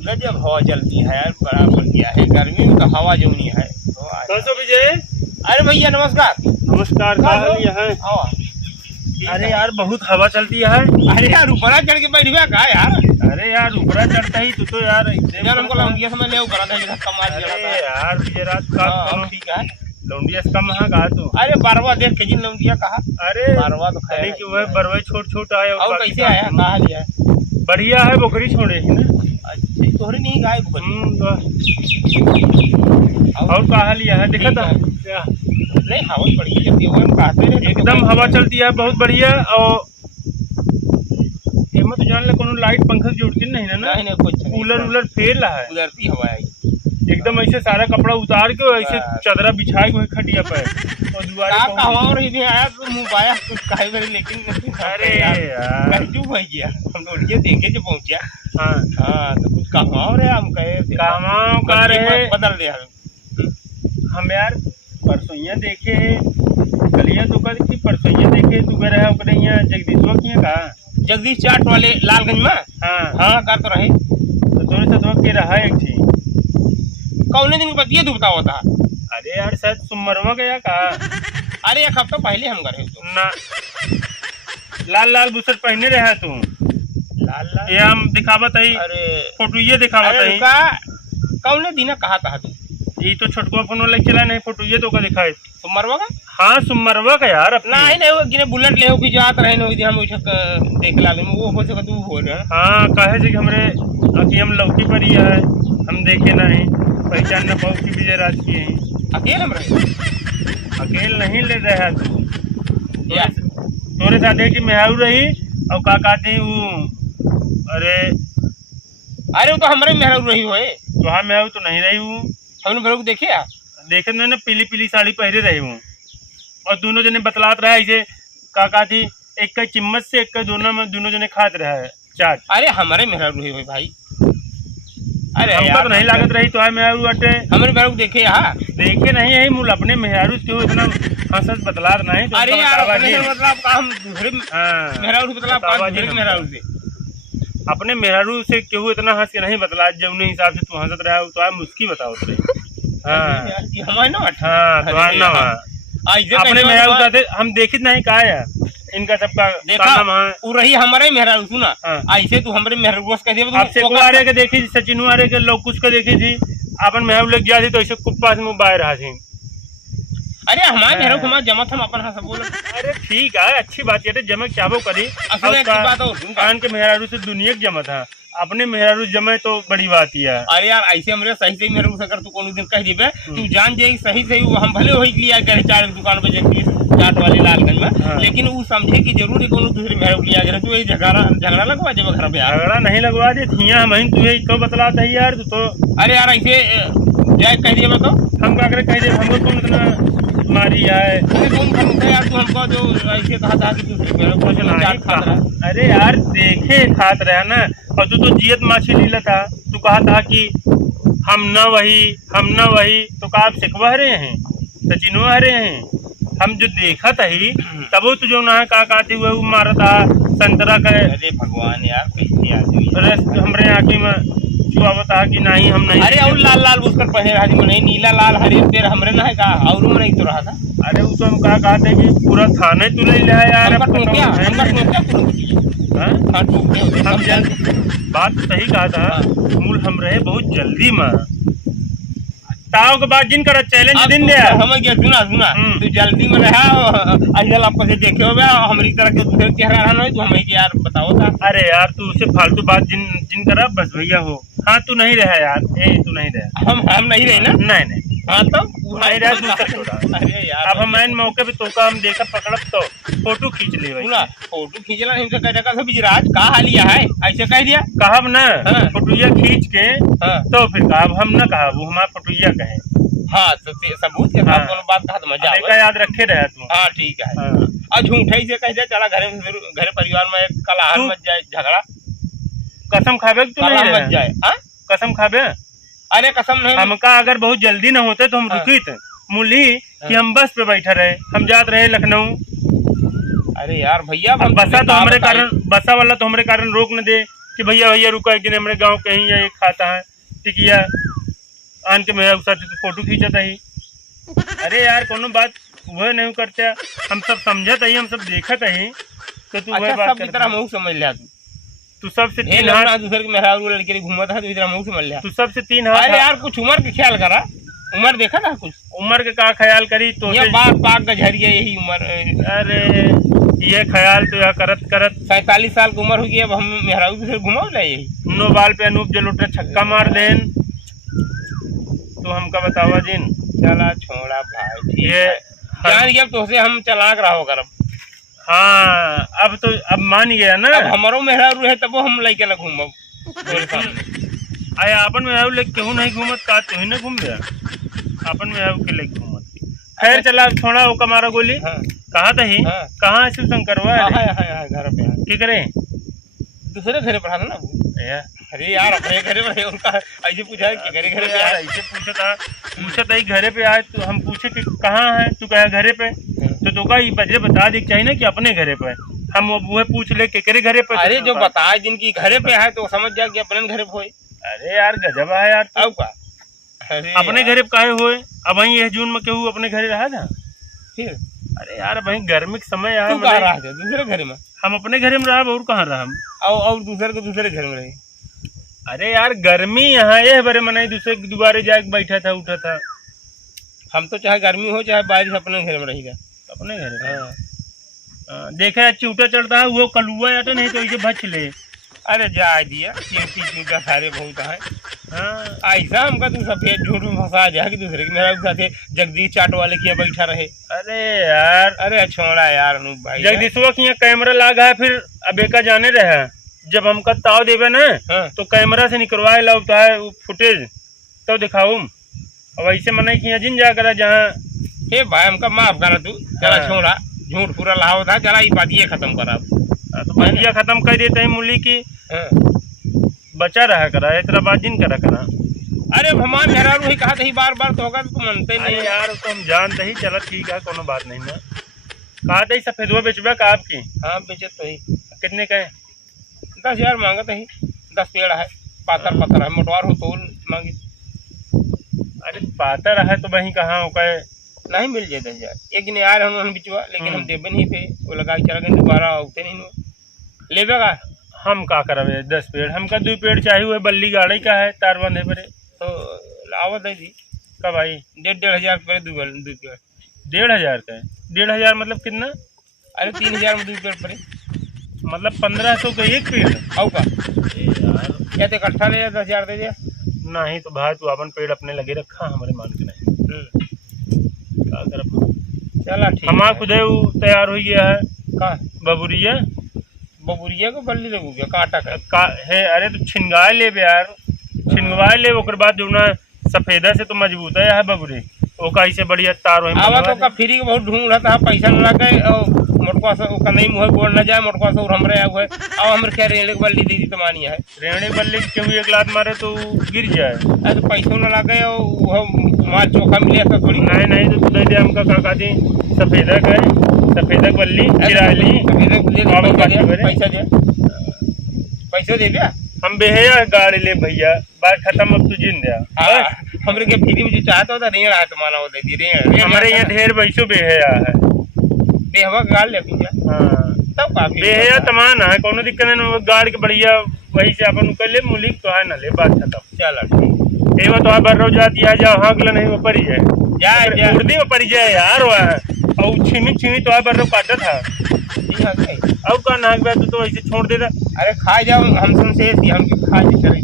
गजब हवा चलती है यार, बड़ा बढ़िया है। गर्मी में तो हवा जो नहीं है। तो विजय, अरे भैया नमस्कार। नमस्कार। अरे यार बहुत हवा चलती है। अरे यार ऊपरा चढ़ के बैठ गया का यार। अरे यार ऊपरा चढ़ता ही तू तो यार हमको लौंडिया समझ ले ऊपरा था धक्का मार दिया। अरे यार विजय रात का ठीक है। लौंडिया से कम कहा तू? अरे बारवा देख के जिन लौंडिया कहा। अरे बारवा तो खैर कि वह बरवा छोट छोट आया और कैसे आया कहा लिया? बढ़िया है, बकरी छोड़े है ना। अच्छा तोहरी नहीं गाय और कहा लिया है देखा था नहीं हवा बढ़िया चलती है हम कहते रहे एकदम हवा चलती है बहुत बढ़िया। और तो जान ले कोनो लाइट पंखा की उड़ती नहीं है ना। नहीं कुछ कूलर वूलर फेल है, उधरती हवा आई एकदम ऐसे सारा कपड़ा उतार के ऐसे चादरा बिछाए हुए खटिया पे और दुआरे का हवा और ही आया तो मुंह पाया कुछ काहे बड़े लेकिन अरे यार चुप हो गया। हम लौंडिया देखे जो पहुंचा। हाँ हाँ तो कुछ कहवा और है हम कहे कहवा का रहे बदल दिया हम यार परसोइया देखे कलिया तो कर की परसोइया देखे तू कह रहा ओकरे यहाँ जगदीशवा किया का जगदीश चाट वाले लालगंज में। हाँ हाँ कर तो रहे तो तोरे साथ के रहा एक थी कौने दिन बतिया तू बताओ था। अरे यार शायद सुमरवा गया का। अरे एक हफ्ता पहले हम गए तो ना लाल लाल बुसर पहने रहा तू। लाल लाल ये हम दिखावत है। अरे फोटो ये दिखावत है कौने दिन कहा था तू? ये तो छोटको फोन वाला चला नहीं, फोटो ये तो का दिखाए सुमरवा का। हाँ सुमरवा का यार अपना नहीं वो गिने बुलेट ले हो कि जात रहे न हम देख ला वो हो सके तू हो रहा। हाँ कहे जे हमरे अभी हम लौकी पर ही है, हम देखे नहीं पहचान न पाऊ की विजय राज की है। अकेले हम रहे अकेले नहीं ले रहा तू तोरे साथ है कि मेहारू रही और का कहती वो। अरे अरे वो तो हमारे मेहरा रही हुए तो हाँ मेहारू तो नहीं रही हूँ। हमने मेरे को देखे देखे मैंने पीली पीली साड़ी पहरे रही हूँ और दोनों जने बतलात रहा ऐसे का थी एक का चिम्मच से एक का दोनों जने खात रहा है चाट। अरे हमारे मेहरा रही हुई भाई। अरे हमको तो नहीं लागत रही तो है मेहरू अटे हमारे मेहरा को देखे यहाँ देखे नहीं है मूल अपने मेहरू क्यों इतना हंस बतलात नहीं तो। अरे यार मतलब हम दूसरे मेहरा से अपने मेहरू से क्यों इतना हंस के नहीं बतला जब उन्हें हिसाब से तू हंसत रहा तो आप मुस्की बताओ तो अपने मेहरू साथे हम देखित नहीं कहा है इनका सबका देखा रही हमारे मेहरा सुना। ऐसे तू हमारे मेहरा कह दिया आपसे को आ रहे के देखी सचिन आ रहे के लोग कुछ को देखी थी अपन मेहरू लग गया थी तो ऐसे कुप्पा से मुँह बाहर रहा थी। अरे हमारे मेहरा हमारा जमा था अपन हाँ सब बोल। अरे ठीक है अच्छी बात है जमा क्या वो करी कान के मेहरारू से दुनिया की जमा था अपने मेहरारू जमे तो बड़ी बात ही है। अरे यार ऐसे हमरे सही से मेहरारू से कर तू कोनो दिन कह देबे तू जान जाएगी सही सही हम भले हो लिया करे चार दुकान पे जगदीश चाट वाले लालगंज में लेकिन वो समझे कि जरूर कोनो दूसरे मेहरारू लिया करे तू झगड़ा लगवा जब घर पे झगड़ा नहीं लगवा दे हियां हम तुझे क्यों बतलाता है यार तू तो। अरे यार ऐसे जाए कह दिए मैं तो हम क्या करे कह दे हमको कौन इतना मारी है कौन यार तू हमको जो ऐसे कहा था कि अरे यार देखे खात रहा ना और तू तो जियत माछी लीला था तू कहा था कि हम न वही तो का आप सिखवा रहे हैं सचिनवा रहे हैं हम जो देखा था ही तब वो तुझे ना का कहते हुए वो मारा था संतरा का। अरे भगवान यार हमरे आँखी में चुआवा था कि नहीं हम नहीं। अरे और लाल लाल उसकर पहने रहा नहीं नीला लाल हरी तेर हमरे ना है का और में नहीं तो रहा था। अरे वो तो हम कहा कहते कि पूरा थाने तू ले लिया यार बात सही कहा था मूल हम रहे बहुत जल्दी में ताव के बाद जिन कर चैलेंज दिन दे हम सुना तू जल्दी में रहा अजल आपको से देखे हो हमारी तरह के दूसरे चेहरा रहना तो हमें यार बताओ था। अरे यार तू उसे फालतू बात जिन करा बस भैया हो। हाँ तू नहीं रहा यार तू नहीं रहा हम नहीं रहे ना नहीं हाँ तो नहीं रहा दूसरा। अरे यार अब हम मैन मौके पे तो का हम देखा पकड़ब तो फोटो खींच ले फोटो खींचला हमसे कह जगह बिजराज का हालिया है ऐसे कह दिया कहब ना फोटोया खींच के तो फिर कहब हम ना कहब वो हमारा फोटोया कहे। हाँ तो सबूत के साथ कोनो बात कहा तो मजा आएगा याद रखे रहे तू। हाँ ठीक है और झूठे से कह दे चला घर परिवार में कल मत जाए झगड़ा कसम खाबे तो नहीं मत जाए कसम खाबे। अरे कसम नहीं हमका अगर बहुत जल्दी न होते तो हम रुकी मूली कि हम बस पे बैठे रहे हम जात रहे लखनऊ। अरे यार भैया बसा तो हमारे कारण बसा वाला तो हमारे कारण रोक न दे कि भैया भैया रुका एक दिन हमारे गाँव कहीं या एक खाता है टिकिया आन के मेरा साथ तो फोटो खींचता ही। अरे यार कोनो बात वह नहीं करते, हम सब समझत ही, हम सब देखत ही, तो तू वह बात सब की तरह मुँह समझ लिया तू सबसे हे 3 हाथ, दूसरे के मेहरारू लड़के लिए घूमा था तो इतना मुँह समझ लिया। तू सबसे 3 हाथ। अरे यार कुछ उम्र के ख्याल करा, उम्र देखा था कुछ उम्र के का ख्याल करी तो ये बात पाक गझरिया यही उम्र। अरे ये ख्याल तो यह करत करत 47 साल की उम्र हो गई, अब हम मेहरारू दूसरे घुमा यही नो बाल पे अनूप जलोटा छक्का मार देन तो हमका बतावा जिन। चला छोड़ा भाई ठीक ये है। जान गया तो से हम चलाक रहो कर। हाँ अब मान गया ना। अब हमारो मेहरारू है तब हम लेके ना घूमब तोरे सामने। आए अपन मेहरारू लेके केहू नहीं घूमत का तू ही ना घूम गया अपन मेहरारू के लेके घूमत। खैर चला छोड़ा वो कमारा गोली। हाँ। कहाँ था ही हाँ। कहाँ है शिवशंकर घर पे की करे दूसरे घर पर ना। अरे यार अपने घरे पे उनका ऐसे पूछा कि घरे घरे पे आए, ऐसे पूछता ही घरे पे आए तो हम पूछे कि कहाँ है तू कहा घरे पे तो का ये बजरे बता दी चाहिए ना कि अपने घरे पे। हम वो पूछ ले के करे घरे पे। अरे जो बताए जिनकी घरे पे है तो समझ जा कि अपने घरे पे होए। अरे यार गजब है यार अब का अपने घरे पे काहे होए। अब वही यह जून में केहू अपने घरे रहा था फिर। अरे यार भाई गर्मी के समय यार कहाँ रहा था दूसरे घर में। हम अपने घरे में रहा और कहाँ रहा हम और दूसरे को दूसरे घर में रहे। अरे यार गर्मी यहाँ ये बड़े मनाई दूसरे दोबारे जाके बैठा था उठा था। हम तो चाहे गर्मी हो चाहे बारिश अपने घर में रहेगा अपने घर। देखे चूटा चढ़ता है वो कलुआ आटा नहीं तो इसे भच ले। अरे जा दिया चूटा सारे बहुत है। हाँ ऐसा हमका तू सफेद झूठ में फंसा जा कि दूसरे की मेरा साथे जगदीश चाट वाले किया बैठा रहे। अरे यार अरे छोड़ा यार अनूप भाई जगदीशवा की कैमरा लगा है फिर अब का जाने रहे जब हमका ताव देवे ना। हाँ। तो कैमरा से निकलवाए लगता है फुटेज तो दिखाऊ। अब ऐसे मना कि जिन जा कर जहाँ हे भाई हमका माफ करा तू। चला हाँ। छोड़ा झूठ पूरा लाओ था। चला ये बात ये खत्म करा तो बंदिया खत्म कर देते हैं मूली की। हाँ। बचा रहा करा इतना बात जिन करा करा। अरे हमारे मेहरारू वही कहा था बार बार तो होगा तो मनते नहीं यार तो हम जानते ही चला ठीक है कोनो बात नहीं ना। कहा था सफेदवा बेचबा का आपकी। हाँ बेचत तो ही कितने का है 10,000 मांगत है। 10 पेड़ है पातर पातर है मोटवार हो तो मांगी। अरे पातर है तो वही कहाँ हो गए नहीं मिल जाए 10,000 एक दिन यार हम बिचवा लेकिन हम देवे नहीं थे वो लगा चला गए दोबारा उठते नहीं लेवेगा। हम का करवे 10 पेड़ हमका 2 पेड़ चाहिए हुए बल्ली गाड़ी का है तार बंधे पड़े तो आवत है जी कब आई 1,500 पर 2 पेड़ 1,500 का है 1,500 मतलब कितना। अरे 3,000 में 2 पेड़ पड़े मतलब 1,500 का एक पेड़। आओ का या तो इकट्ठा ले 10,000 दे दिया। नहीं तो भाई तू अपन पेड़ अपने लगे रखा हमारे मान के नहीं क्या कर। चला ठीक हमारा खुद तैयार हो गया है का बबुरिया बबुरिया को बल्ली लगू गया काटा का है। अरे तो छिनगाए ले यार छिनगवाए ले ओकर बाद जो ना सफेदा से तो मजबूत है यार बबुरी वो का ऐसे बढ़िया तार हो आवा तो का फ्री के बहुत ढूंढ रहा था पैसा न लगे और मोटका से ओका नहीं मुँह गोड़ न जाए मोटका से हमरे आगे और हमरे क्या रेणे के बल्ली दीदी तमानी है रेणे बल्ली केहू एक लात मारे तो गिर जाए। अरे तो पैसों न लगे और वो माल चोखा मिले तो थोड़ी नहीं तो दे दे हमका काका दी सफेदा का सफेदा बल्ली किराए ली पैसा दे दिया हम बेहया गाड़ी ले भैया बात खत्म अब तू जिन दिया। हमरे के फ्री में जो चाहता होता रेड़ आया तुम्हारा वो दे दी रेड़ हमारे यहाँ ढेर पैसों बेहया है बेहवा गाड़ ले भैया। हाँ तब काफी बेहया तमान है कोनो दिक्कत नहीं गाड़ी के बढ़िया वही से अपन कर ले मूली तो है ना ले बात खत्म। चलो ठीक एवं तो बर रो जाती है जाओ हाँ गला नहीं वो परी है जा उर्दी में परी जाए यार वह और छिमी तो बर रो काटा था अब का नाक बैठ तो ऐसे छोड़ देता। अरे खा जाओ हम तुमसे हम खा चले।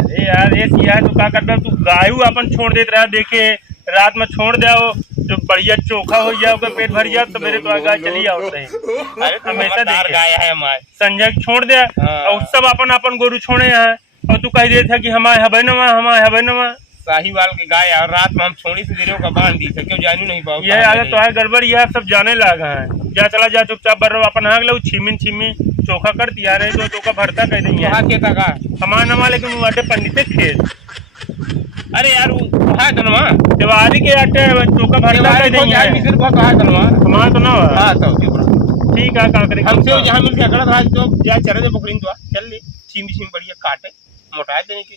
अरे यार ये सिया तो क्या करता तू गायू अपन छोड़ देते रहा देखे रात में छोड़ दो जो बढ़िया चोखा हो जाए पेट भर जाए तो मेरे तो गाय चली आओ हमेशा गाय है हमारे संजय छोड़ दे और सब अपन अपन गोरू छोड़े यहाँ और तू कह दे था कि हमारे हबे नवा साहिवाल के गाय और रात में हम छोड़ी से देरों का बांध दी थे क्यों जानू नहीं पाओ ये आगे तो है गड़बड़ यह सब जाने लगा है जा चला जा चुपचाप बर अपन हाँ लो छिमी चोखा कर दिया रहे तो चोखा भरता कह देंगे हमारा नमा लेकिन वो आटे पंडित खेत। अरे यार वो है तनवा दिवाली के आटे चोखा भरता कह देंगे हमारा तो ना ठीक है का करेंगे हमसे जहाँ मिल के अगड़ा था तो जा चले बकरीन तो चल ली। छीम छीम बढ़िया काटे मोटा देने के।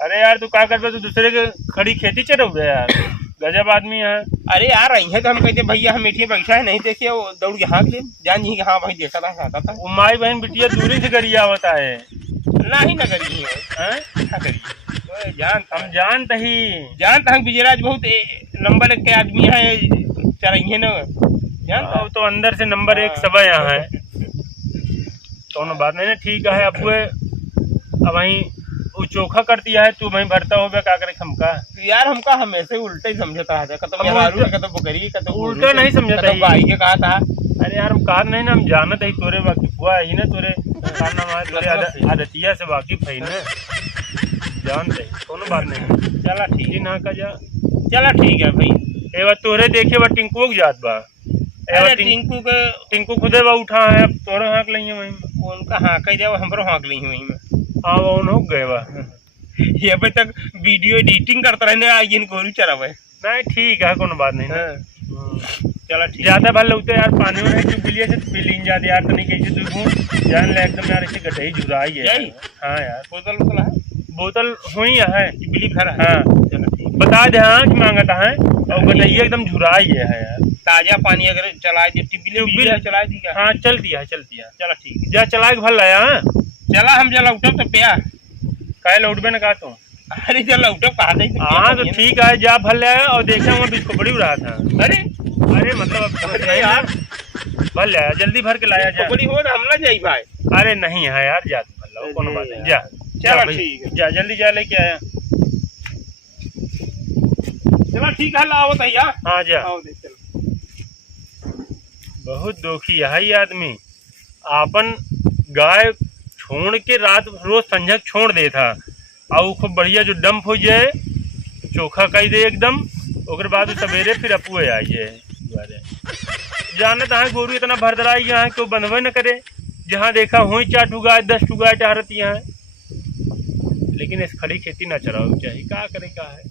अरे यार तू क्या कर, तू दूसरे के खड़ी खेती चढ़ गया यार, गजब आदमी है। अरे यार आई है तो हम कहते भैया हम मीठे बैठा है नहीं देखिए वो दौड़ के हाँक ले जान जी हाँ भाई देखा था खाता था। वो माई बहन बिटिया दूरी से गरिया होता है ना ही न करी है ना करी जान हम जानते ही जानता हम विजयराज बहुत नंबर के आदमी है चढ़े न जान अब तो अंदर से नंबर 1 सब यहाँ है तो बात नहीं ना ठीक है। अब वहीं वो चोखा कर दिया है, तू वहीं भरता हो गया क्या करे हमका यार हमका हमेशा उल्टा ही समझता है कतो बकरी कतो उल्टा नहीं समझता भाई के कहा था। अरे यार हम कहा नहीं ना, हम जानत है तोरे वाकिफ हुआ ही ना, तोरे तोरे आदतिया से वाकिफ है ना, जानते कोनो बात नहीं। चला ठीक ना का जा चला ठीक है भाई। एवा तोरे देखे बा टिंकू के जात बा, टिंकू खुदे बा उठा है, अब तोरे हाँक लही वहीं उनका हाँक ही जाओ हमरो हाँक ली वहीं में। हाँ वो हो गए बा ये अभी तक वीडियो एडिटिंग करता रहने आई गोरू चरावे नहीं ठीक है कोनो बात नहीं ना। चला ठीक ज्यादा भल लगते यार पानी में क्यों पिलिए से पीलीन ज्यादा यार तो नहीं कैसे दूध जान ले एकदम यार ऐसे गटई जुराई है। हाँ यार बोतल बोतल है बोतल हुई है बिली भर है। हाँ चलो ठीक बता दे हाँ कि मांगता है और गटई एकदम जुराई है यार। ताजा पानी अगर चला दी टिबिली चला दी क्या? हाँ चल दिया चला ठीक जा चला के भल लाया। हाँ चला हम जला उठब तो प्या काहे लौटबे न का तू। अरे जला उठब कहा दे हाँ तो ठीक है जा भल लाया और देखा वहाँ बिस्को बड़ी रहा था। अरे मतलब यार भल लाया जल्दी भर के लाया जा बड़ी हो हम ना जाई भाई। अरे नहीं है यार जा तू भल लो कोनो बात नहीं जा चला ठीक है जा जल्दी जा लेके आया। चला ठीक है लाओ तैया हाँ जा। आओ दे चलो बहुत दुखी है ये आदमी, आपन गाय छोड़ के रात रोज संझक छोड़ दे था और खूब बढ़िया जो डंप हो जाए चोखा कही दे एकदम ओकर बाद सवेरे फिर अपुए आइए जानत है गोरू इतना भरदराई यहाँ क्यों बंधवे न करे, जहाँ देखा हो 4 गाय 10 गाय टहरती हैं, लेकिन इस खड़ी खेती ना चलाओ चाहिए क्या करे का है।